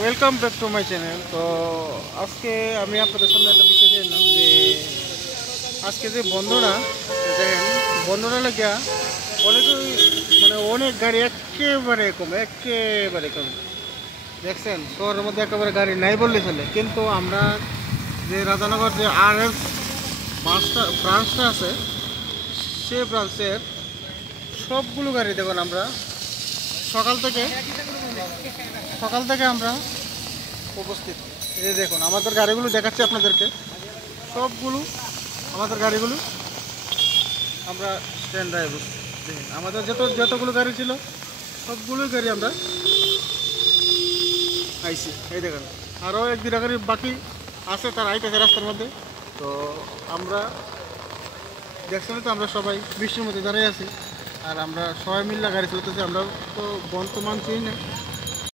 Welcome back to my channel. তো আজকে আমি আপনাদের সামনে একটা বিষয় নিয়ে এলাম যে আজকে যে বন্ধুরা দেখেন, বন্ধুরা লাগিয়া অনেক অনেক গাড়ি একেবারে কম দেখছেন। শহরের মধ্যে একেবারে গাড়ি নাই বললে চলে, কিন্তু আমরা যে রাজানগর যে RS ব্রাঞ্চটা আছে, সে ব্রাঞ্চের সবগুলো গাড়ি দেখুন আমরা সকাল থেকে সকাল থেকে আমরা উপস্থিত। এই দেখুন আমাদের গাড়িগুলো দেখাচ্ছি আপনাদেরকে, সবগুলো আমাদের গাড়িগুলো আমরা স্ট্যান্ড ড্রাইভ দেখুন। আমাদের যতগুলো গাড়ি ছিল সবগুলোই গাড়ি আমরা আইছি। এই দেখুন আরও এক দুটা গাড়ি বাকি আছে, তার আইতেছে রাস্তার মধ্যে। তো আমরা দেখছেন তো আমরা সবাই বৃষ্টির মধ্যে দাঁড়িয়ে আছি, আর আমরা সবাই মিল্লা গাড়ি চলতেছি। আমরা তো বর্তমান চিনি না,